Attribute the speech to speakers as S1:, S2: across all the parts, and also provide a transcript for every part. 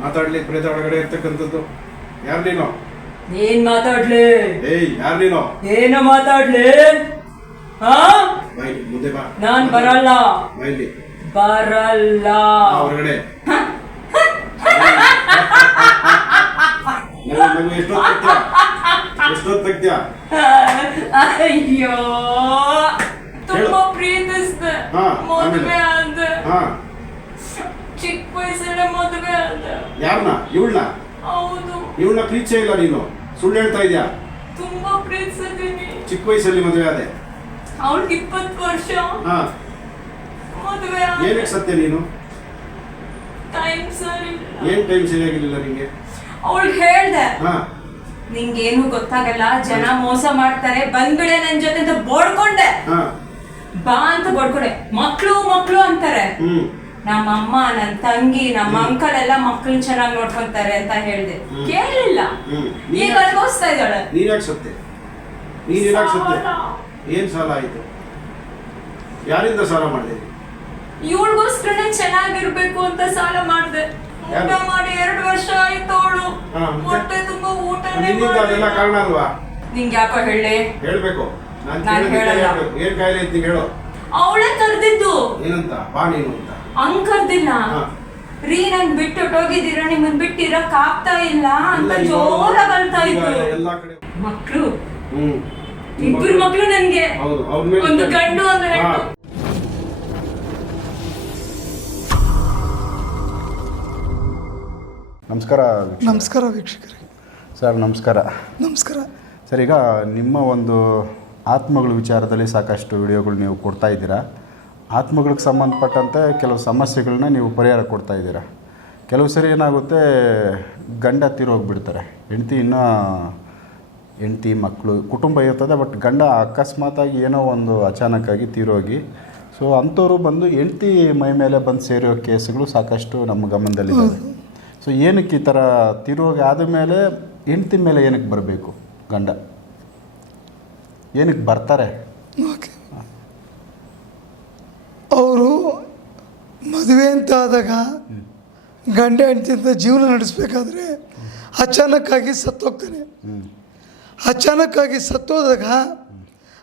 S1: ಮಾತಾಡ್ಲಿ ಪ್ರೇತ ಒಳಗಡೆ ಇರ್ತಕ್ಕಂಥದ್ದು. ಯಾರು ನೀನು?
S2: ನೀನ್ ಮಾತಾಡ್ಲಿ?
S1: ಏಯ್ ಯಾರು ನೀನು?
S2: ಏನು ಮಾತಾಡ್ಲಿ? ಹಾ?
S1: ಬೈಲಿ ಮುಂದೆ ಬಾ.
S2: ನಾನ್ ಬರಲ್ಲ.
S1: ಬೈಲಿ.
S2: ಬರಲ್ಲ.
S1: ಹೊರಗಡೆ. ನಗು ನಗು ಎಷ್ಟೊತ್ತು ತೆಗ್ದ್ಯಾ ಎಷ್ಟೊತ್ತು ತೆಗ್ದ್ಯಾ
S2: ಅಯ್ಯೋ. ತುಂಬಾ ಪ್ರೀತಿಸ್ದೆ.
S1: ಹಾ,
S2: ಮದುವೆ?
S1: ಹಾ.
S2: ಚಿಕ್ಕ ವಯಸ್ಸಲ್ಲೇ ಆದೆ
S1: ಯಾರನ್ನ ಇವಳನ್ನ
S2: ಹೌದು.
S1: ಇವಳನ್ನ ಪ್ರೀತಿಸೇ ಇಲ್ಲ ನೀನು. ಸುಳ್ಳು ಹೇಳ್ತಾ ಇದ್ಯಾ?
S2: ತುಂಬಾ ಪ್ರೀತಿಸಿದೀನಿ
S1: ಚಿಕ್ಕ ವಯಸ್ಸಲ್ಲಿ ಮದುವೆ ಆದೆ.
S2: ಅವಳಿಗೆ ಇಪ್ಪತ್ತು ವರ್ಷ.
S1: ಹಾ.
S2: ಮದುವೆ
S1: ಏನಕ್ಕೆ ಸತ್ಯ ನೀನು?
S2: ಟೈಮ್ ಸರಿ
S1: ಏನ್ ಟೈಮ್ ಸರಿಯಾಗಿರ್ಲಿಲ್ಲ ನಿಂಗೆ?
S2: ಅವಳು ಹೇಳ್ದೆ.
S1: ಹಾ.
S2: ಏನು ಗೊತ್ತಾಗಲ್ಲ ಜನ ಮೋಸ ಮಾಡ್ತಾರೆ ಬಂದ್ಬಿಡೆ ನನ್ ಜೊತೆ ಅಂತ ಬೋಡ್ಕೊಂಡೆ.
S1: ಹಾ.
S2: ಬಾ ಅಂತ ಬೋಡ್ಕೊಂಡೆ. ಮಕ್ಳು ಮಕ್ಳು ಅಂತಾರೆ.
S1: ಹ್ಮ್.
S2: ನಮ್ಮ ಅಮ್ಮ ನನ್ನ ತಂಗಿ ನಮ್ಮ ಅಂಕಲ್ ಎಲ್ಲ ಮಕ್ಕಳನ್ನ ಚೆನ್ನಾಗಿ ನೋಡ್ಕೊಂತಾರೆ ಅಂತ ಹೇಳ್ದೆ.
S1: ಕೇಳಿಲ್ಲ.
S2: ಈಗ ಅನುಭವಿಸ್ತಾ ಇದ್ದಾಳೆ.
S1: ನೀನ್ ಯಾಕೆ ಸತ್ಯ ನೀನ್ ಯಾಕೆ ಸತ್ಯ
S2: ಸಾಲ.
S1: ಏನ್ ಸಾಲ ಆಯ್ತು? ಯಾರಿಂದ ಸಾಲ ಮಾಡಿದೆ?
S2: ಇವಳಿಗೋಸ್ಕರನೇ ಚೆನ್ನಾಗಿರ್ಬೇಕು ಅಂತ ಸಾಲ ಮಾಡ್ದೆ. ಊಟ ಮಾಡಿ ಎರಡು ವರ್ಷ ಆಯ್ತು ಅವಳು. ಹೊಟ್ಟೆ ತುಂಬಾ
S1: ಊಟ ಅದೆಲ್ಲ. ಕಾರಣ ಅಲ್ವಾ?
S2: ನಿಂಗ್ ಯಾಕೋ ಹೇಳಿ?
S1: ಹೇಳ್ಬೇಕು. ನಾನು
S2: ಹೇಳಲ್ಲ.
S1: ಏನ್ ಕಾಯಿಲೆ ಅಂತ ಹೇಳು.
S2: ಅವಳೇ ಕರೆದಿದ್ದು.
S1: ಏನಂತ? ಬಾ ನೀನು ಅಂತ.
S2: ಹಂಗ್ ಕರ್ದಿಲ್ಲ ರೀ ನನ್ ಬಿಟ್ಟು ಹೊಟ್ಟೋಗಿದ್ದೀರ ನಿಮ್ಮನ್ ಬಿಟ್ಟು ಇರಕ್ ಆಗ್ತಾ ಇಲ್ಲ ಅಂತ
S1: ಜೋರ ಬರ್ತಾ
S2: ಜೋರಾಗಿ ಅಳ್ತಾ
S1: ಈಗ
S2: ಇತ್ತು ಮಕ್ಳು. ಇಬ್ಬರು ಮಕ್ಳು. ನನ್ಗೆ.
S1: ಹೌದು
S2: ಒಂದು ಗಂಡು ಒಂದು ಹೆಣ್ಣು.
S3: ನಮಸ್ಕಾರ
S4: ನಮಸ್ಕಾರ ವೀಕ್ಷಕರೇ.
S3: ಸರ್ ನಮಸ್ಕಾರ.
S4: ನಮಸ್ಕಾರ.
S3: ಸರ್ ಈಗ ನಿಮ್ಮ ಒಂದು ಆತ್ಮಗಳ ವಿಚಾರದಲ್ಲಿ ಸಾಕಷ್ಟು ವಿಡಿಯೋಗಳು ನೀವು ಕೊಡ್ತಾ ಇದ್ದೀರಾ. ಆತ್ಮಗಳಿಗೆ ಸಂಬಂಧಪಟ್ಟಂತೆ ಕೆಲವು ಸಮಸ್ಯೆಗಳನ್ನ ನೀವು ಪರಿಹಾರ ಕೊಡ್ತಾ ಇದ್ದೀರಾ? ಕೆಲವು ಸರಿ ಏನಾಗುತ್ತೆ, ಗಂಡ ತೀರೋಗ್ಬಿಡ್ತಾರೆ ಹೆಂಡತಿ ಇನ್ನೂ, ಹೆಂಡತಿ ಮಕ್ಕಳು ಕುಟುಂಬ ಇರ್ತದೆ ಬಟ್ ಗಂಡ ಅಕಸ್ಮಾತಾಗಿ ಏನೋ ಒಂದು ಅಚಾನಕ್ಕಾಗಿ ತೀರೋಗಿ. ಸೊ ಅಂಥವ್ರು ಬಂದು ಹೆಂಡತಿ ಮೈ ಮೇಲೆ ಬಂದು ಸೇರೋ ಕೇಸ್ಗಳು ಸಾಕಷ್ಟು ನಮ್ಮ ಗಮನದಲ್ಲಿದ್ದಾವೆ ಸೊ ಏನಕ್ಕೆ ಈ ಥರ ತೀರೋಗಿ ಆದಮೇಲೆ ಹೆಂಡತಿ ಮೇಲೆ ಏನಕ್ಕೆ ಬರಬೇಕು ಗಂಡ? ಏನಕ್ಕೆ ಬರ್ತಾರೆ?
S4: ಓಕೆ ಅವರು ಮದುವೆ ಅಂತ ಆದಾಗ ಗಂಡ ಹೆಂಡತಿಯಿಂದ ಜೀವನ ನಡೆಸಬೇಕಾದ್ರೆ ಅಚಾನಕ್ಕಾಗಿ ಸತ್ತೋಗ್ತಾನೆ. ಅಚಾನಕ್ಕಾಗಿ ಸತ್ತೋದಾಗ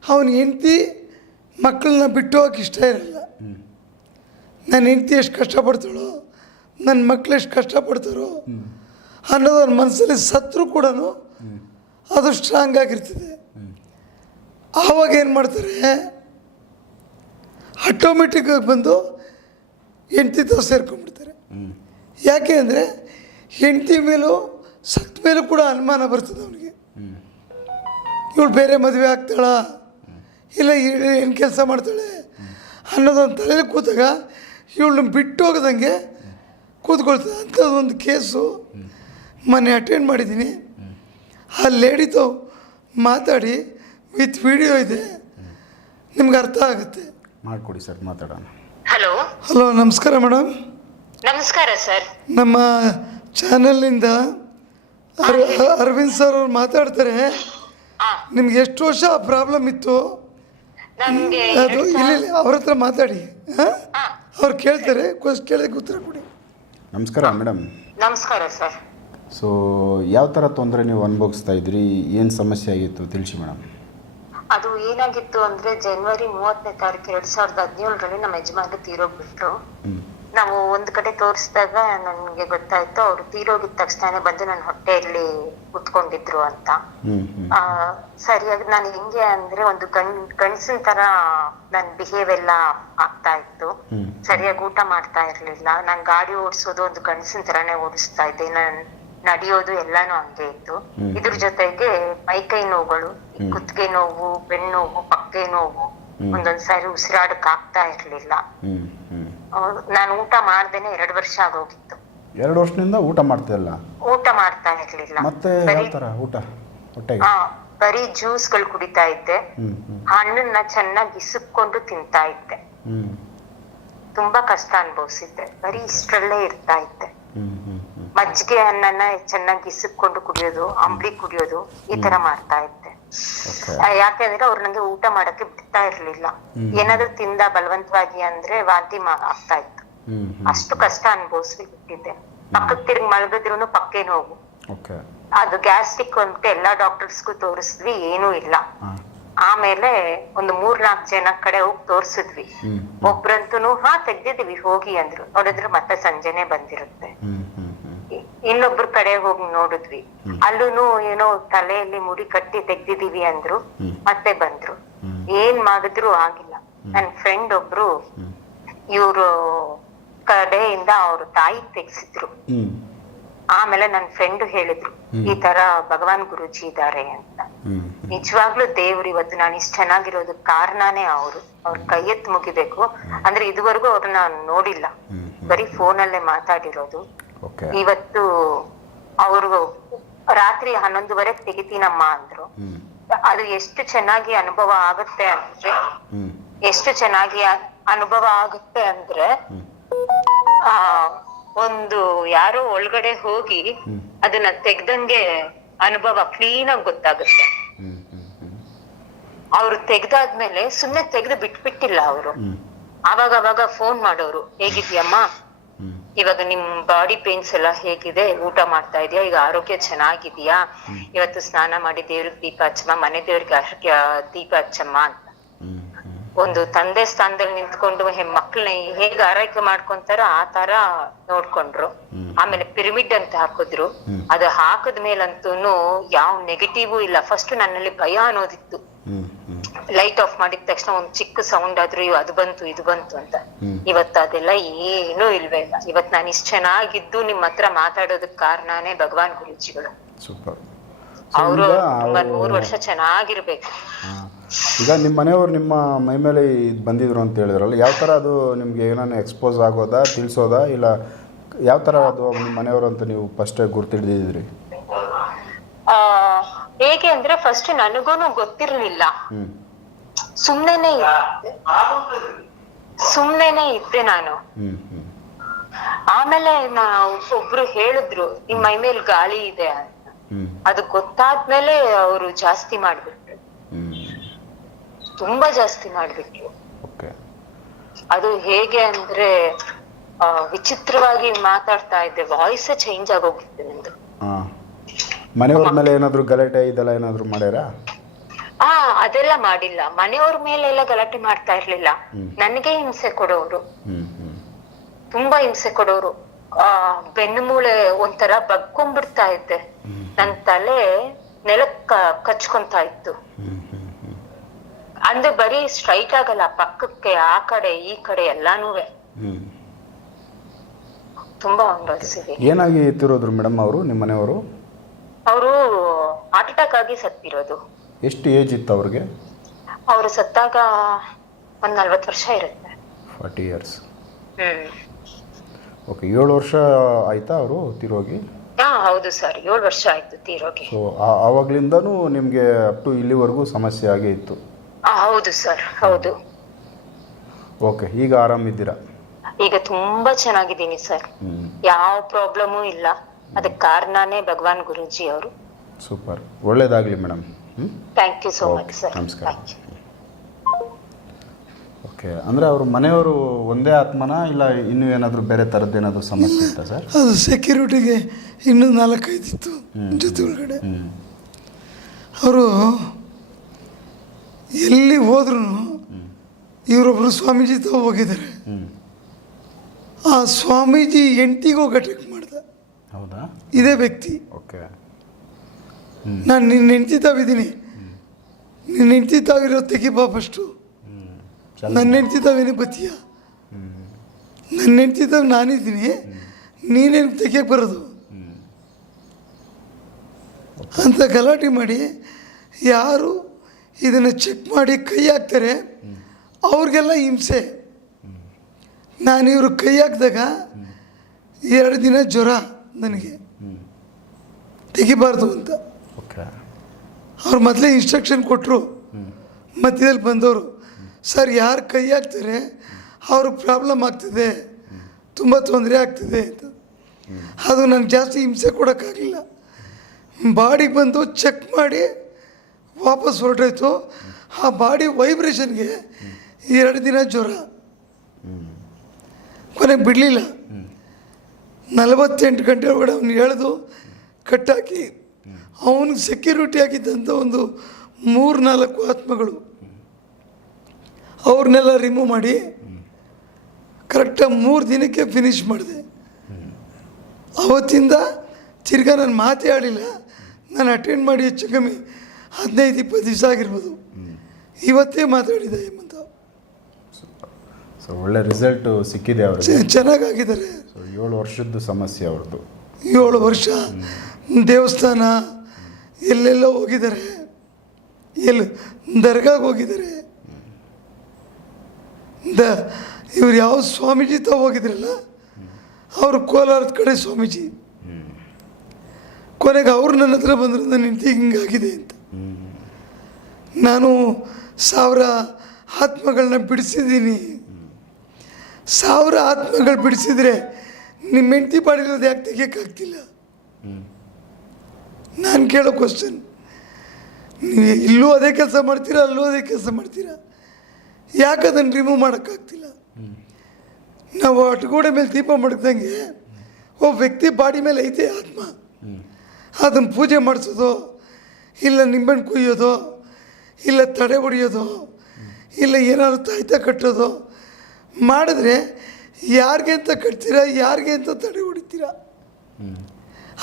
S4: ಅವನ ಹೆಂಡತಿ ಮಕ್ಕಳನ್ನ ಬಿಟ್ಟು ಹೋಗಕ್ಕೆ ಇಷ್ಟ ಇರಲ್ಲ. ನನ್ನ ಹೆಂಡತಿ ಎಷ್ಟು ಕಷ್ಟಪಡ್ತಾಳೋ, ನನ್ನ ಮಕ್ಕಳು ಎಷ್ಟು ಕಷ್ಟಪಡ್ತಾರೋ ಅನ್ನೋದು ಅವ್ರ ಮನಸ್ಸಲ್ಲಿ ಸತ್ರು ಕೂಡ ಅದು ಸ್ಟ್ರಾಂಗ್ ಆಗಿರ್ತದೆ. ಆವಾಗ ಏನು ಮಾಡ್ತಾರೆ? ಆಟೋಮೆಟಿಕ್ಕಾಗಿ ಬಂದು ಹೆಂಡ್ತಿ ತಾವು ಸೇರ್ಕೊಂಡ್ಬಿಡ್ತಾರೆ. ಯಾಕೆ ಅಂದರೆ ಹೆಂಡತಿ ಮೇಲೂ ಸತ್ ಮೇಲೂ ಕೂಡ ಅನುಮಾನ ಬರ್ತದೆ ಅವನಿಗೆ. ಇವಳು ಬೇರೆ ಮದುವೆ ಆಗ್ತಾಳ? ಇಲ್ಲ ಏನು ಕೆಲಸ ಮಾಡ್ತಾಳೆ? ಅನ್ನೋದೊಂದು ತಲೆಯಲ್ಲಿ ಕೂತಾಗ ಇವಳನ್ನ ಬಿಟ್ಟು ಹೋಗದಂಗೆ ಕೂತ್ಕೊಳ್ತದೆ. ಅಂಥದ್ದೊಂದು ಕೇಸು ಮೊನ್ನೆ ಅಟೆಂಡ್ ಮಾಡಿದ್ದೀನಿ. ಆ ಲೇಡಿತು ಮಾತಾಡಿ ವಿತ್ ವಿಡಿಯೋ ಇದೆ. ನಿಮ್ಗೆ ಅರ್ಥ ಆಗುತ್ತೆ.
S3: ಮಾಡಿಕೊಡಿ ಸರ್, ಮಾತಾಡೋಣ.
S5: ಹಲೋ.
S4: ಹಲೋ ನಮಸ್ಕಾರ ಮೇಡಮ್.
S5: ನಮಸ್ಕಾರ ಸರ್.
S4: ನಮ್ಮ ಚಾನಲ್ನಿಂದ ಅರ್ ಅರವಿಂದ್ ಸರ್ ಅವ್ರು ಮಾತಾಡ್ತಾರೆ. ನಿಮ್ಗೆ ಎಷ್ಟು ವರ್ಷ ಆ ಪ್ರಾಬ್ಲಮ್ ಇತ್ತು? ಅದು ಇಲ್ಲ ಅವ್ರ ಹತ್ರ ಮಾತಾಡಿ. ಹಾಂ? ಅವ್ರು ಕೇಳ್ತಾರೆ ಕೇಳಿದಕ್ಕೆ ಉತ್ತರ ಕೊಡಿ.
S3: ನಮಸ್ಕಾರ ಮೇಡಮ್.
S5: ನಮಸ್ಕಾರ ಸರ್.
S3: ಸೊ ಯಾವ ಥರ ತೊಂದರೆ ನೀವು ಅನುಭವಿಸ್ತಾ ಇದ್ರಿ? ಏನು ಸಮಸ್ಯೆ ಆಗಿತ್ತು? ತಿಳಿಸಿ ಮೇಡಮ್.
S5: ಅದು ಏನಾಗಿತ್ತು ಅಂದ್ರೆ ಜನವರಿ ಮೂವತ್ತನೇ ತಾರೀಕು ಎರಡ್ ಸಾವಿರದ ಹದಿನೇಳರಲ್ಲಿ ನಮ್ಮ ಯಜಮಾನ್ರು ತೀರೋಗ್ಬಿಟ್ರು. ನಾವು ಒಂದ್ ಕಡೆ ತೋರಿಸಿದಾಗ ನನ್ಗೆ ಗೊತ್ತಾಯ್ತು ಅವ್ರು ತೀರೋಗಿದ ತಕ್ಷಣ ಬಂದು ನನ್ನ ಹೊಟ್ಟೆಯಲ್ಲಿ ಕುತ್ಕೊಂಡಿದ್ರು ಅಂತ. ಆ, ಸರಿಯಾಗಿ ನಾನು ಹೆಂಗೆ ಅಂದ್ರೆ ಒಂದು ಗಂಡ್ ಗಂಡಸಿನ ತರ ನನ್ ಬಿಹೇವ್ ಎಲ್ಲ ಆಗ್ತಾ ಇತ್ತು. ಸರಿಯಾಗಿ ಊಟ ಮಾಡ್ತಾ ಇರ್ಲಿಲ್ಲ. ನಾನ್ ಗಾಡಿ ಓಡಿಸೋದು ಒಂದು ಗಂಡಸಿನ ತರಾನೇ ಓಡಿಸ್ತಾ ಇದ್ದೆ. ನಾನ್ ನಡಿಯೋದು ಎಲ್ಲಾನು ಹಂಗೆ ಇತ್ತು. ಇದ್ರ ಜೊತೆಗೆ ಮೈಕೈ ನೋವುಗಳು ಕುತ್ತಿಗೆ ನೋವು ಬೆನ್ನು ನೋವು ಪಕ್ಕೆ ನೋವು ಒಂದೊಂದ್ಸಾರಿ ಉಸಿರಾಡಕ್ ಆಗ್ತಾ ಇರ್ಲಿಲ್ಲ. ನಾನು ಊಟ ಮಾಡ್ದೇನೆ ಎರಡ್ ವರ್ಷ ಆಗೋಗಿತ್ತು.
S3: ಎರಡು ವರ್ಷದಿಂದ ಊಟ ಮಾಡ್ತಿಲ್ಲ
S5: ಊಟ ಮಾಡ್ತಾ ಇರ್ಲಿಲ್ಲ.
S3: ಮತ್ತೆ ಊಟ? ಹೊಟ್ಟೆಗೆ?
S5: ಆ, ಬರೀ ಜ್ಯೂಸ್ಗಳು ಕುಡಿತಾ ಇದ್ದೆ. ಹಣ್ಣನ್ನ ಚೆನ್ನಾಗಿ ಇಸುಕೊಂಡು ತಿಂತಾ ಇದ್ದೆ. ತುಂಬಾ ಕಷ್ಟ ಅನುಭವಿಸಿದ್ದೆ. ಬರೀ ಇಷ್ಟರಲ್ಲೇ ಇರ್ತಾ ಇದ್ದೆ. ಮಜ್ಜಿಗೆ ಅನ್ನನ ಚೆನ್ನಾಗಿ ಇಸುಕೊಂಡು ಕುಡಿಯೋದು ಅಂಬ್ಲಿ ಕುಡಿಯೋದು ಈ ತರ ಮಾಡ್ತಾ ಇದ್ದೆ. ಯಾಕೆಂದ್ರೆ ಅವ್ರು ನಂಗೆ ಊಟ ಮಾಡಕ್ಕೆ ಬಿಡ್ತಾ ಇರ್ಲಿಲ್ಲ. ಏನಾದ್ರು ತಿಂದ ಬಲವಂತವಾಗಿ ಅಂದ್ರೆ ವಾಂತಿ ಆಗ್ತಾ ಇತ್ತು. ಅಷ್ಟು ಕಷ್ಟ ಅನುಭವಿಸಿ ಬಿಟ್ಟಿದ್ದೆ ಪಕ್ಕಕ್ಕೆ ತಿರ್ಗಿ ಮಲಗಿದ್ರು ಪಕ್ಕೇ ನೋವು ಅದು ಗ್ಯಾಸ್ಟ್ರಿಕ್ ಅಂತ ಎಲ್ಲಾ ಡಾಕ್ಟರ್ಸ್ಗೂ ತೋರಿಸಿದ್ವಿ ಏನೂ ಇಲ್ಲ. ಆಮೇಲೆ ಒಂದು ಮೂರ್ ನಾಲ್ಕು ಜನ ಕಡೆ ಹೋಗಿ ತೋರ್ಸಿದ್ವಿ. ಒಬ್ರಂತೂ ಹಾ ತೆಗ್ದಿದೀವಿ ಹೋಗಿ ಅಂದ್ರು. ನೋಡಿದ್ರೆ ಮತ್ತೆ ಸಂಜೆನೆ ಬಂದಿರುತ್ತೆ. ಇನ್ನೊಬ್ರ ಕಡೆ ಹೋಗಿ ನೋಡಿದ್ವಿ. ಅಲ್ಲೂನು ಏನೋ ತಲೆಯಲ್ಲಿ ಮುಡಿ ಕಟ್ಟಿ ತೆಗ್ದಿದೀವಿ ಅಂದ್ರು ಮತ್ತೆ ಬಂದ್ರು. ಏನ್ ಮಾಡಿದ್ರು ಆಗಿಲ್ಲ. ನನ್ ಫ್ರೆಂಡ್ ಒಬ್ರು ಇವ್ರು ಕಡೆಯಿಂದ ಅವ್ರ ತಾಯಿ ತೆಗ್ಸಿದ್ರು. ಆಮೇಲೆ ನನ್ ಫ್ರೆಂಡ್ ಹೇಳಿದ್ರು ಈ ತರ ಭಗವಾನ್ ಗುರುಜಿ ಇದಾರೆ ಅಂತ. ನಿಜವಾಗ್ಲೂ ದೇವ್ರು ಇವತ್ತು ನಾನು ಇಷ್ಟ ಚೆನ್ನಾಗಿರೋದಕ್ ಕಾರಣನೇ ಅವರು. ಅವ್ರ ಕೈ ಎತ್ತು ಮುಗಿಬೇಕು. ಅಂದ್ರೆ ಇದುವರೆಗೂ ಅವ್ರನ್ನ ನೋಡಿಲ್ಲ. ಬರೀ ಫೋನಲ್ಲೇ ಮಾತಾಡಿರೋದು. ಇವತ್ತು ಅವರು ರಾತ್ರಿ ಹನ್ನೊಂದುವರೆ ತೆಗಿತೀನಮ್ಮ ಅಂದ್ರು. ಅದು ಎಷ್ಟು ಚೆನ್ನಾಗಿ ಅನುಭವ ಆಗುತ್ತೆ ಅಂದ್ರೆ ಎಷ್ಟು ಚೆನ್ನಾಗಿ ಅನುಭವ ಆಗುತ್ತೆ ಅಂದ್ರೆ ಆ ಒಂದು ಯಾರೋ ಒಳಗಡೆ ಹೋಗಿ ಅದನ್ನ ತೆಗ್ದಂಗೆ ಅನುಭವ ಕ್ಲೀನ್ ಆಗಿ ಗೊತ್ತಾಗುತ್ತೆ ಅವ್ರು ತೆಗ್ದಾದ್ಮೇಲೆ ಸುಮ್ನೆ ತೆಗ್ದು ಬಿಟ್ಬಿಟ್ಟಿಲ್ಲ ಅವರು. ಅವಾಗ ಅವಾಗ ಫೋನ್ ಮಾಡೋರು ಹೇಗಿದ್ಯಮ್ಮ ಇವಾಗ ನಿಮ್ ಬಾಡಿ ಪೇನ್ಸ್ ಎಲ್ಲ ಹೇಗಿದೆ ಊಟ ಮಾಡ್ತಾ ಇದೀಯಾ? ಈಗ ಆರೋಗ್ಯ ಚೆನ್ನಾಗಿದೆಯಾ? ಇವತ್ತು ಸ್ನಾನ ಮಾಡಿ ದೇವ್ರಿಗೆ ದೀಪ ಹಚ್ಚಮ್ಮ ಮನೆ ದೇವ್ರಿಗೆ ಅರ್ಘ್ಯ ದೀಪ ಹಚ್ಚಮ್ಮ ಅಂತ. ಒಂದು ತಂದೆ ಸ್ಥಾನದಲ್ಲಿ ನಿಂತ್ಕೊಂಡು ಮಕ್ಕಳನ್ನ ಹೇಗೆ ಆರೈಕೆ ಮಾಡ್ಕೊಂತಾರೋ ಆ ತರ ನೋಡ್ಕೊಂಡ್ರು. ಆಮೇಲೆ ಪಿರಮಿಡ್ ಅಂತ ಹಾಕಿದ್ರು. ಅದು ಹಾಕದ ಮೇಲಂತೂ ಯಾವ ನೆಗೆಟಿವ್ ಇಲ್ಲ. ಫಸ್ಟ್ ನನ್ನಲ್ಲಿ ಭಯ ಅನ್ನೋದಿತ್ತು. ಲೈಟ್ ಆಫ್ ಮಾಡಿದ ತಕ್ಷಣ ಒಂದ್ ಚಿಕ್ಕ ಸೌಂಡ್ ಆದ್ರೂ ಅದು ಬಂತು ಇದು ಬಂತು ಅಂತ. ಇವತ್ತು ಅದೆಲ್ಲ ಏನೂ ಇಲ್ವೇ ಇಲ್ಲ. ಇವತ್ ನಾನು ಇಷ್ಟ ಚೆನ್ನಾಗಿದ್ದು ನಿಮ್ ಹತ್ರ ಮಾತಾಡೋದಕ್ ಕಾರಣನೇ ಭಗವಾನ್ ಗುರುಜಿಗಳು. ಅವರು ತುಂಬಾ ನೂರು ವರ್ಷ ಚೆನ್ನಾಗಿರ್ಬೇಕು.
S3: ಈಗ ನಿಮ್ಮ ಮನೆಯವರು ನಿಮ್ಮ ಮೈ ಮೇಲೆ ಇದು ಬಂದಿದ್ರು ಅಂತ ಹೇಳಿದ್ರಲ್ಲ ಯಾವ ಥರ ಅದು ನಿಮಗೆ ಏನಾನ ಎಕ್ಸ್ಪೋಸ್ ಆಗೋದಾ ತಿಳಿಸೋದಾ ಇಲ್ಲ ಯಾವ ಥರ ಅದು ನಿಮ್ಮ ಮನೆಯವರು ಅಂತ ನೀವು ಫಸ್ಟೇ ಗುರ್ತಿಡ್ದಿದ್ರಿ?
S5: ಆ ಹೇಗೆ ಅಂದ್ರೆ ಫಸ್ಟ್ ನನಗೂನು ಗೊತ್ತಿರ್ಲಿಲ್ಲ.
S3: ಹ್ಞೂ
S5: ಸುಮ್ನೆನೆ ಇದ್ದೆ. ಸುಮ್ನೆನೆ ಇದ್ದೆ ನಾನು.
S3: ಹ್ಞೂ ಹ್ಞೂ
S5: ಆಮೇಲೆ ನಾ ಒಬ್ರು ಹೇಳಿದ್ರು ನಿಮ್ಮ ಮೈ ಮೇಲೆ ಗಾಳಿ ಇದೆ ಅಂತ.
S3: ಹ್ಞೂ
S5: ಅದು ಗೊತ್ತಾದ್ಮೇಲೆ ಅವರು ಜಾಸ್ತಿ ಮಾಡ್ಬಿಟ್ರು.
S3: ಹ್ಞೂ
S5: ತುಂಬಾ ಜಾಸ್ತಿ ಮಾಡ್ಬಿಟ್ರು ಅದು ಹೇಗೆ ಅಂದ್ರೆ ಆ, ವಿಚಿತ್ರವಾಗಿ ಮಾತಾಡ್ತಾ ಇದ್ದೆ. ವಾಯ್ಸ್ ಚೇಂಜ್ ಆಗೋಗಿತ್ತು
S3: ನಿಮ್ದು ಮನೆಯವ್ರ ಮೇಲೆ ಏನಾದರೂ ಗಲಾಟೆ ಇದೆಲ್ಲ ಏನಾದರೂ ಮಾಡ್ಯಾರ?
S5: ಆ ಅದೆಲ್ಲ ಮಾಡಿಲ್ಲ. ಮನೆಯವ್ರ ಮೇಲೆಲ್ಲ ಗಲಾಟೆ ಮಾಡ್ತಾ ಇರ್ಲಿಲ್ಲ. ನನಗೆ ಹಿಂಸೆ ಕೊಡೋರು. ತುಂಬಾ ಹಿಂಸೆ ಕೊಡೋರು. ಆ ಬೆನ್ನು ಮೂಳೆ ಒಂಥರ ಬಗ್ಕೊಂಡ್ಬಿಡ್ತಾ ಇದ್ದೆ. ನನ್ ತಲೆ ನೆಲಕ್ ಕಚ್ಕೊಂತ ಇತ್ತು. ಅಂದ್ರೆ ಬರೀ ಸ್ಟ್ರೈಟ್ ಆಗಲ್ಲ ಪಕ್ಕಕ್ಕೆ ಆ ಕಡೆ ಈ ಕಡೆ ಎಲ್ಲಾನು ತುಂಬಾ
S3: ಏನಾಗಿ ತಿರೋದ್ರು ಮೇಡಮ್ ಅವರು ನಿಮ್ಮ ಮನೆಯವರು?
S5: ಅವರು ಹಾರ್ಟ್ ಅಟ್ಯಾಕ್ ಆಗಿ ಸತ್ತಿರೋದು.
S3: ಎಷ್ಟು ಏಜ್ ಇತ್ತು ಅವ್ರಿಗೆ?
S5: ಅವರು ಸತ್ತಾಗ ಒಂದ್ ನಲ್ವತ್ತು ವರ್ಷ ಇರುತ್ತೆ.
S3: Forty years. ಓಕೆ ಏಳು ವರ್ಷ ಆಯ್ತಾ ಅವರು ತಿರೋಗಿ?
S5: ಹಾ ಹೌದು ಸರ್ ಏಳು ವರ್ಷ ಆಯ್ತು ತೀರೋಗಿ.
S3: ಸೊ ಆವಾಗ್ಲಿಂದನೂ ನಿಮಗೆ ಅಪ್ ಟು ಇಲ್ಲಿವರೆಗೂ ಸಮಸ್ಯೆ ಆಗೇ ಇತ್ತು.
S5: ಹೌದು ಸರ್ ಹೌದು.
S3: ಓಕೆ ಈಗ ಆರಾಮಿದ್ದೀರಾ?
S5: ಈಗ ತುಂಬಾ ಚೆನ್ನಾಗಿದ್ದೀನಿ ಸರ್.
S3: ಹ್ಞೂ
S5: ಯಾವ ಪ್ರಾಬ್ಲಮೂ ಇಲ್ಲ. ಅದಕ್ಕೆ ಕಾರಣನೇ ಭಗವಾನ್ ಗುರುಜಿ ಅವರು
S3: ಸೂಪರ್. ಒಳ್ಳೇದಾಗಲಿ ಮೇಡಮ್. ಹ್ಞೂ
S5: thank you so much sir
S3: ನಮಸ್ಕಾರ. ಓಕೆ ಅಂದರೆ ಅವರು ಮನೆಯವರು ಒಂದೇ ಆತ್ಮನ ಇಲ್ಲ ಇನ್ನೂ ಏನಾದರೂ ಬೇರೆ ಥರದ್ದೇನಾದರೂ ಸಮಸ್ಯೆ ಇತ್ತಾ ಸರ್
S4: ಅದು ಸೆಕ್ಯೂರಿಟಿಗೆ ಇನ್ನೂ ನಾಲ್ಕೈದಿತ್ತು ಜೊತೆ ಒಳಗಡೆ. ಅವರು ಎಲ್ಲಿ ಹೋದ್ರೂ ಇವರೊಬ್ಬರು ಸ್ವಾಮೀಜಿ ತಾವು ಹೋಗಿದ್ದಾರೆ. ಆ ಸ್ವಾಮೀಜಿ ಎಂಟಿಗೂ ಘಟಕ ಅಟ್ಯಾಕ್ ಮಾಡ್ದ.
S3: ಹೌದಾ?
S4: ಇದೇ ವ್ಯಕ್ತಿ.
S3: ಓಕೆ.
S4: ನಾನು ನಿನ್ನ ಹೆಂಡತಿ ತಾವಿದ್ದೀನಿ. ನಿನ್ನ ಹೆಂಡತಿ ತಾವಿರೋ ತೆಗಿಬಾ ಫಸ್ಟು ನನ್ನ ಹೆಂಡತಿ ತಾವೇನೇ ಬತ್ತೀಯ? ನನ್ನ ಹೆಂಡತಿ ತಾವು ನಾನಿದ್ದೀನಿ. ನೀನೇನು ತೆಗಿಯಕ್ಕೆ ಬರೋದು? ಅಂತ ಗಲಾಟೆ ಮಾಡಿ ಯಾರು ಇದನ್ನು ಚೆಕ್ ಮಾಡಿ ಕೈ ಹಾಕ್ತಾರೆ. ಅವ್ರಿಗೆಲ್ಲ ಹಿಂಸೆ. ನಾನು ಇವರು ಕೈ ಹಾಕಿದಾಗ ಎರಡು ದಿನ ಜ್ವರ ನನಗೆ. ತೆಗಿಬಾರ್ದು ಅಂತ. ಅವ್ರು ಮೊದಲೇ ಇನ್ಸ್ಟ್ರಕ್ಷನ್ ಕೊಟ್ಟರು ಮಧ್ಯದಲ್ಲಿ ಬಂದವರು ಸರ್ ಯಾರು ಕೈ ಹಾಕ್ತಾರೆ? ಅವ್ರಿಗೆ ಪ್ರಾಬ್ಲಮ್ ಆಗ್ತದೆ. ತುಂಬ ತೊಂದರೆ ಆಗ್ತದೆ ಅಂತ. ಅದು ನನಗೆ ಜಾಸ್ತಿ ಹಿಂಸೆ ಕೊಡೋಕ್ಕಾಗಲಿಲ್ಲ. ಬಾಡಿಗೆ ಬಂದು ಚೆಕ್ ಮಾಡಿ ವಾಪಸ್ ಹೊರಟೋಯ್ತು. ಆ ಬಾಡಿ ವೈಬ್ರೇಷನ್ಗೆ ಎರಡು ದಿನ ಜ್ವರ. ಕೊನೆಗೆ ಬಿಡಲಿಲ್ಲ. ನಲವತ್ತೆಂಟು ಗಂಟೆ ಒಳಗಡೆ ಅವ್ನು ಎಳೆದು ಕಟ್ಟಾಕಿ ಅವನಿಗೆ ಸೆಕ್ಯೂರಿಟಿ ಆಗಿದ್ದಂಥ ಒಂದು ಮೂರು ನಾಲ್ಕು ಆತ್ಮಗಳು ಅವ್ರನ್ನೆಲ್ಲ ರಿಮೂವ್ ಮಾಡಿ ಕರೆಕ್ಟಾಗಿ ಮೂರು ದಿನಕ್ಕೆ ಫಿನಿಷ್ ಮಾಡಿದೆ. ಅವತ್ತಿಂದ ತಿರ್ಗಾ ನಾನು ಮಾತೇ ಆಡಿಲ್ಲ ನಾನು ಅಟೆಂಡ್ ಮಾಡಿ ಹೆಚ್ಚು ಕಮ್ಮಿ ಹದಿನೈದು ಇಪ್ಪತ್ತು ದಿವಸ ಆಗಿರ್ಬೋದು. ಇವತ್ತೇ ಮಾತಾಡಿದೆ ಹೇಮಂತ.
S3: ಸೊ ಒಳ್ಳೆ ರಿಸಲ್ಟು ಸಿಕ್ಕಿದೆ
S4: ಅವರು ಚೆನ್ನಾಗಾಗಿದ್ದಾರೆ.
S3: ಸೊ ಏಳು ವರ್ಷದ್ದು ಸಮಸ್ಯೆ ಅವ್ರದ್ದು.
S4: ಏಳು ವರ್ಷ. ದೇವಸ್ಥಾನ ಎಲ್ಲೆಲ್ಲೋ ಹೋಗಿದ್ದಾರೆ. ಎಲ್ಲಿ ದರ್ಗಾಗೆ ಹೋಗಿದ್ದಾರೆ. ದ ಇವ್ರು ಯಾವ ಸ್ವಾಮೀಜಿ ತಾವು ಹೋಗಿದ್ರಲ್ಲ ಅವರು ಕೋಲಾರದ ಕಡೆ ಸ್ವಾಮೀಜಿ. ಕೊನೆಗೆ ಅವ್ರು ನನ್ನ ಹತ್ರ ಬಂದರು ನನ್ನ ಹೆಂಡತಿ ಹಿಂಗಾಗಿದೆ ಅಂತ. ನಾನು ಸಾವಿರ ಆತ್ಮಗಳನ್ನ ಬಿಡಿಸಿದ್ದೀನಿ. ಸಾವಿರ ಆತ್ಮಗಳು ಬಿಡಿಸಿದ್ರೆ ನಿಮ್ಮ ಹೆಂಡತಿ ಪಾಡಿರೋದು ಯಾಕೆ ತೆಗಿಯೋಕ್ಕಾಗ್ತಿಲ್ಲ? ನಾನು ಕೇಳೋ ಕ್ವಶನ್ ನೀವು ಇಲ್ಲೂ ಅದೇ ಕೆಲಸ ಮಾಡ್ತೀರಾ, ಅಲ್ಲೂ ಅದೇ ಕೆಲಸ ಮಾಡ್ತೀರಾ? ಯಾಕೆ ಅದನ್ನು ರಿಮೂವ್ ಮಾಡೋಕ್ಕಾಗ್ತಿಲ್ಲ? ನಾವು ಅಟ್ಗೋಡೆ ಮೇಲೆ ದೀಪ ಮಡಗ್ದಂಗೆ ಒಬ್ಬ ವ್ಯಕ್ತಿ ಬಾಡಿ ಮೇಲೆ ಐತೆ ಆತ್ಮ. ಅದನ್ನು ಪೂಜೆ ಮಾಡಿಸೋದು, ಇಲ್ಲ ನಿಂಬೆಣ್ಣು ಕುಯ್ಯೋದು ಇಲ್ಲ ತಡೆ ಹೊಡಿಯೋದು, ಇಲ್ಲ ಏನಾದ್ರು ತಾಯ್ತ ಕಟ್ಟೋದು. ಮಾಡಿದ್ರೆ ಯಾರಿಗೆ ಅಂತ ಕಟ್ತೀರಾ, ಯಾರಿಗೆ ಅಂತ ತಡೆ ಹೊಡಿತೀರಾ?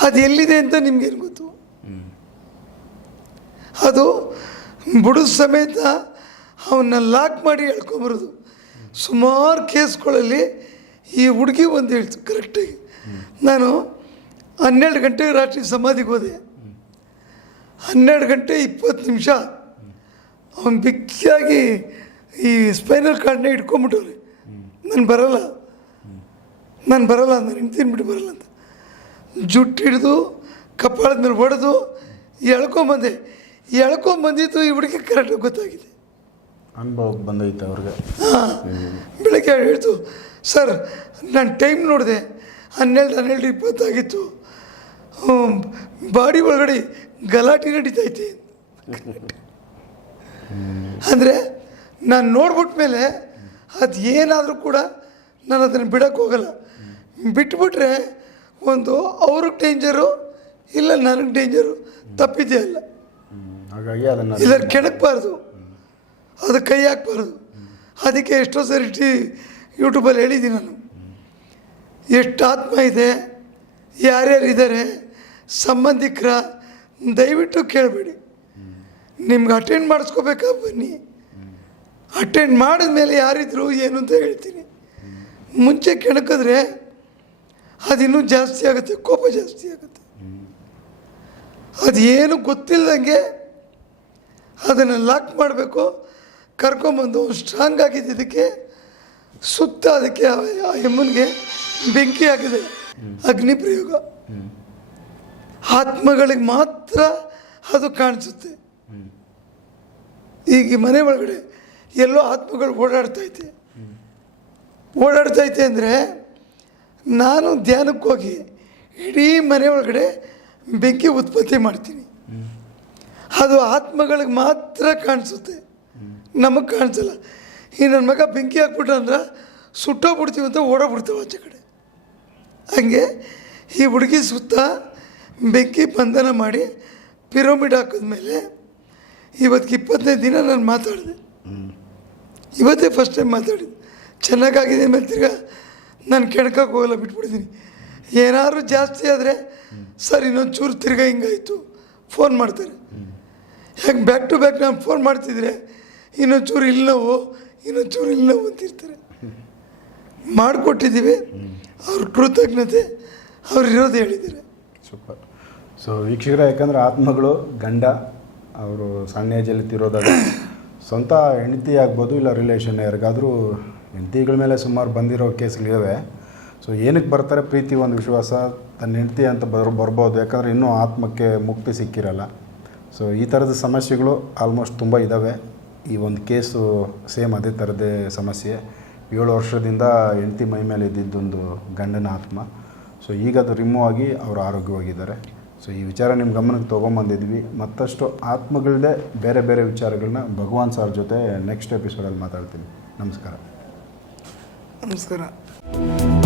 S4: ಅದು ಎಲ್ಲಿದೆ ಅಂತ ನಿಮ್ಗೇನು ಗೊತ್ತು? ಅದು ಬುಡದ ಸಮೇತ ಅವನ್ನ ಲಾಕ್ ಮಾಡಿ ಹೇಳ್ಕೊಂಬರೋದು ಸುಮಾರು ಕೇಸ್ಗಳಲ್ಲಿ ಈ ಹುಡುಗಿ ಒಂದು ಹೇಳ್ತು ಕರೆಕ್ಟಾಗಿ ನಾನು ಹನ್ನೆರಡು ಗಂಟೆಗೆ ರಾತ್ರಿ ಸಮಾಧಿಗೆ ಹೋದೆ. ಹನ್ನೆರಡು ಗಂಟೆ ಇಪ್ಪತ್ತು ನಿಮಿಷ ಅವನು ಬಿಕ್ಕಿಯಾಗಿ ಈ ಸ್ಪೈನಲ್ ಕಾರ್ಡ್ನ ಇಟ್ಕೊಂಬಿಟ್ಟವ್ರಿ ನಾನು ಬರಲ್ಲ. ನಾನು ಬರಲ್ಲ ನಾನು ಹಿಂಗೆ ತಿನ್ಬಿಟ್ಟು ಬರಲ್ಲ ಅಂತ. ಜುಟ್ಟು ಹಿಡಿದು ಕಪ್ಪಾಳದ ಮೇಲೆ ಹೊಡೆದು ಎಳ್ಕೊಂಬಂದೆ ಎಳ್ಕೊಂಬಂದಿದ್ದು ಈ ಹುಡುಗಿ ಕರೆಕ್ಟಾಗಿ ಗೊತ್ತಾಗಿದೆ.
S3: ಅನುಭವಕ್ಕೆ ಬಂದೈತೆ ಅವ್ರಿಗೆ.
S4: ಹಾಂ. ಬೆಳಗ್ಗೆ ಹೇಳ್ತು ಸರ್ ನಾನು ಟೈಮ್ ನೋಡಿದೆ. ಹನ್ನೆರಡು ಹನ್ನೆರಡು ಇಪ್ಪತ್ತಾಗಿತ್ತು. ಬಾಡಿ ಒಳಗಡೆ ಗಲಾಟೆ ನಡೀತೈತೆ. ಅಂದರೆ ನಾನು ನೋಡ್ಬಿಟ್ಟ ಮೇಲೆ ಅದು ಏನಾದರೂ ಕೂಡ ನಾನು ಅದನ್ನು ಬಿಡೋಕ್ಕೆ ಹೋಗಲ್ಲ. ಬಿಟ್ಬಿಟ್ರೆ ಒಂದು ಅವ್ರಿಗೆ ಡೇಂಜರು ಇಲ್ಲ ನನಗೆ ಡೇಂಜರು ತಪ್ಪಿದೆಯಲ್ಲ
S3: ಹಾಗಾಗಿ ಅದನ್ನು
S4: ಕೆಣಕಬಾರ್ದು. ಅದು ಕೈ ಹಾಕ್ಬಾರ್ದು. ಅದಕ್ಕೆ ಎಷ್ಟೋ ಸರಿ ಟಿ ಯೂಟ್ಯೂಬಲ್ಲಿ ಹೇಳಿದ್ದೀನಿ ನಾನು. ಎಷ್ಟು ಆತ್ಮ ಇದೆ ಯಾರ್ಯಾರಿದ್ದಾರೆ ಸಂಬಂಧಿಕರ ದಯವಿಟ್ಟು ಕೇಳಬೇಡಿ. ನಿಮ್ಗೆ ಅಟೆಂಡ್ ಮಾಡಿಸ್ಕೋಬೇಕಾ ಬನ್ನಿ. ಅಟೆಂಡ್ ಮಾಡಿದ್ಮೇಲೆ ಯಾರಿದ್ರು ಏನು ಅಂತ ಹೇಳ್ತೀನಿ. ಮುಂಚೆ ಕೆಣಕಿದ್ರೆ ಅದಿನ್ನೂ ಜಾಸ್ತಿ ಆಗುತ್ತೆ ಕೋಪ ಜಾಸ್ತಿ ಆಗುತ್ತೆ. ಅದೇನು ಗೊತ್ತಿಲ್ಲದಂಗೆ ಅದನ್ನು ಲಾಕ್ ಮಾಡಬೇಕು ಕರ್ಕೊಂಬಂದು ಸ್ಟ್ರಾಂಗ್ ಆಗಿದ್ದಕ್ಕೆ ಸುತ್ತ ಅದಕ್ಕೆ ಆ ಎಮ್ಮನಿಗೆ ಬೆಂಕಿ ಆಗಿದೆ ಅಗ್ನಿ ಪ್ರಯೋಗ ಆತ್ಮಗಳಿಗೆ ಮಾತ್ರ ಅದು ಕಾಣಿಸುತ್ತೆ. ಈಗ ಈ ಮನೆ ಒಳಗಡೆ ಎಲ್ಲೋ ಆತ್ಮಗಳು ಓಡಾಡ್ತೈತೆ. ಓಡಾಡ್ತೈತೆ ಅಂದರೆ ನಾನು ಧ್ಯಾನಕ್ಕೆ ಹೋಗಿ ಇಡೀ ಮನೆ ಒಳಗಡೆ ಬೆಂಕಿ ಉತ್ಪತ್ತಿ ಮಾಡ್ತೀನಿ. ಅದು ಆತ್ಮಗಳಿಗೆ ಮಾತ್ರ ಕಾಣಿಸುತ್ತೆ. ನಮಗೆ ಕಾಣಿಸಲ್ಲ. ಈ ನನ್ನ ಮಗ ಬೆಂಕಿ ಹಾಕ್ಬಿಟ್ರೆ ಅಂದ್ರೆ ಸುಟ್ಟೋಗ್ಬಿಡ್ತೀವಿ ಅಂತ ಓಡೋಗ್ಬಿಡ್ತೇವೆ ಆಚೆ ಕಡೆ. ಹಂಗೆ ಈ ಹುಡುಗಿ ಸುತ್ತ ಬೆಂಕಿ ಬಂಧನ ಮಾಡಿ ಪಿರಮಿಡ್ ಹಾಕಿದ್ಮೇಲೆ ಇವತ್ತಿಗೆ ಇಪ್ಪತ್ತನೇ ದಿನ ನಾನು ಮಾತಾಡಿದೆ. ಇವತ್ತೇ ಫಸ್ಟ್ ಟೈಮ್ ಮಾತಾಡಿದ್ದು ಚೆನ್ನಾಗಾಗಿದೆ ಮೇಲೆ ತಿರ್ಗಾ ನಾನು ಕೆಣಕಕ್ಕೆ ಹೋಗಲ್ಲ ಬಿಟ್ಬಿಡ್ತೀನಿ ಏನಾದ್ರು ಜಾಸ್ತಿ ಆದರೆ ಸರ್ ಇನ್ನೊಂದು ಚೂರು ತಿರ್ಗಾ ಹಿಂಗಾಯಿತು. ಫೋನ್ ಮಾಡ್ತಾರೆ. ಯಾಕೆ ಬ್ಯಾಕ್ ಟು ಬ್ಯಾಕ್ ನಾನು ಫೋನ್ ಮಾಡ್ತಿದ್ರೆ ಇನ್ನೊಂದು ಚೂರು ಇಲ್ಲಿ ನೋವು ಇನ್ನೊಂದು ಚೂರು ಇಲ್ಲಿ ನೋವು ಅಂತಿರ್ತಾರೆ ಮಾಡಿಕೊಟ್ಟಿದ್ದೀವಿ. ಅವ್ರ ಕೃತಜ್ಞತೆ ಅವ್ರು ಇರೋದು ಹೇಳಿದ್ದಾರೆ.
S3: ಸೂಪರ್. ಸೊ ವೀಕ್ಷಕರ, ಯಾಕಂದರೆ ಆತ್ಮಗಳು ಗಂಡ ಅವರು ಸಣ್ಣ ಏಜಲ್ಲಿ ತಿರೋದಾಗ ಸ್ವಂತ ಹೆಂಡತಿ ಆಗ್ಬೋದು ಇಲ್ಲ ರಿಲೇಷನ್ ಯಾರಿಗಾದರೂ ಹೆಂಡತಿಗಳ ಮೇಲೆ ಸುಮಾರು ಬಂದಿರೋ ಕೇಸ್ಗಳಿವೆ. ಸೊ ಏನಕ್ಕೆ ಬರ್ತಾರೆ ಪ್ರೀತಿ ಒಂದು ವಿಶ್ವಾಸ? ತನ್ನ ಹೆಂಡತಿ ಅಂತ ಬರ್, ಬರ್ಬೋದು. ಯಾಕಂದರೆ ಇನ್ನೂ ಆತ್ಮಕ್ಕೆ ಮುಕ್ತಿ ಸಿಕ್ಕಿರಲ್ಲ. ಸೊ ಈ ಥರದ ಸಮಸ್ಯೆಗಳು ಆಲ್ಮೋಸ್ಟ್ ತುಂಬ ಇದ್ದಾವೆ ಈ ಒಂದು ಕೇಸು ಸೇಮ್ ಅದೇ ಥರದೇ ಸಮಸ್ಯೆ. ಏಳು ವರ್ಷದಿಂದ ಹೆಂಡತಿ ಮೈ ಮೇಲೆ ಇದ್ದಿದ್ದೊಂದು ಗಂಡನ ಆತ್ಮ. ಸೊ ಈಗ ಅದು ರಿಮೂವ್ ಆಗಿ ಅವರು ಆರೋಗ್ಯವಾಗಿದ್ದಾರೆ. ಸೊ ಈ ವಿಚಾರ ನಿಮ್ಮ ಗಮನಕ್ಕೆ ತೊಗೊಂಬಂದಿದ್ವಿ. ಮತ್ತಷ್ಟು ಆತ್ಮಗಳದೇ ಬೇರೆ ಬೇರೆ ವಿಚಾರಗಳನ್ನ ಭಗವಾನ್ ಸರ್ ಜೊತೆ ನೆಕ್ಸ್ಟ್ ಎಪಿಸೋಡಲ್ಲಿ ಮಾತಾಡ್ತೀನಿ. ನಮಸ್ಕಾರ.
S4: ನಮಸ್ಕಾರ.